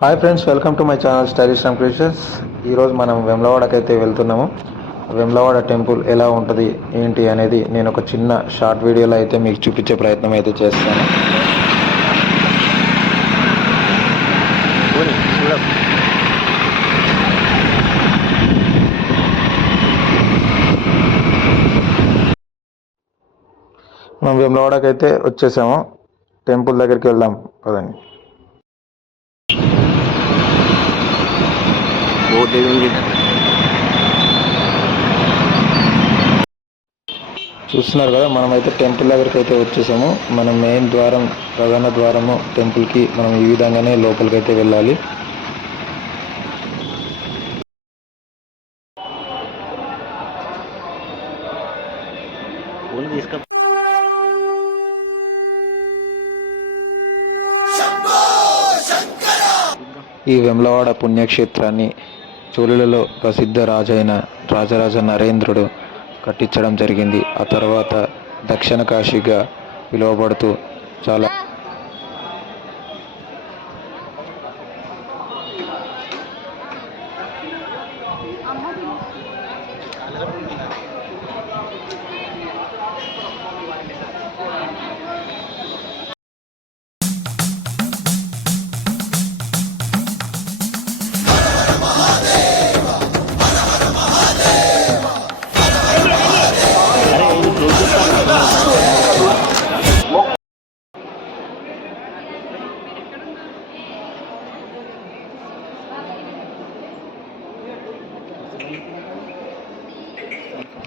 Hi friends, welcome to my channel stylish and creations. ఈరోజు మనం వెమ్లవాడకి అయితే వెళ్తున్నాము. వెమ్లవాడ టెంపుల్ ఎలా ఉంటుంది ఏంటి అనేది నేను ఒక చిన్న షార్ట్ వీడియోలో అయితే మీకు చూపించే ప్రయత్నం అయితే చేస్తాను. మనం వెమ్లవాడకి అయితే వచ్చేసాము. టెంపుల్ దగ్గరికి వెళ్దాం పదండి. చూస్తున్నారు కదా, మనమైతే టెంపుల్ దగ్గరికి అయితే వచ్చేసాము. మనం మెయిన్ ద్వారం, ప్రధాన ద్వారము టెంపుల్కి మనం ఈ విధంగానే లోపలికి అయితే వెళ్ళాలి. ఈ వెమ్లవాడ పుణ్యక్షేత్రాన్ని చోళులలో ప్రసిద్ధ రాజైన రాజరాజ నరేంద్రుడు కట్టించడం జరిగింది. ఆ తర్వాత దక్షిణ కాశీగా పిలువబడుతూ చాలా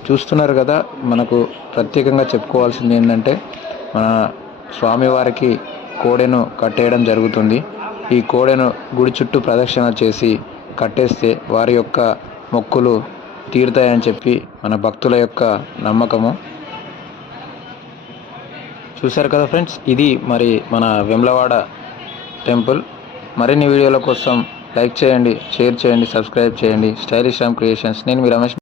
చూస్తున్నారు కదా. మనకు ప్రత్యేకంగా చెప్పుకోవాల్సింది ఏంటంటే, మన స్వామివారికి కోడెను కట్టేయడం జరుగుతుంది. ఈ కోడెను గుడి చుట్టూ ప్రదక్షిణ చేసి కట్టేస్తే వారి యొక్క మొక్కులు తీరుతాయని చెప్పి మన భక్తుల యొక్క నమ్మకము. చూశారు కదా ఫ్రెండ్స్, ఇది మరి మన వెమ్లవాడ టెంపుల్. మరిన్ని వీడియోల కోసం లైక్ చేయండి, షేర్ చేయండి, సబ్స్క్రైబ్ చేయండి. Stylish Ram creations. నేను మీ రమేష్.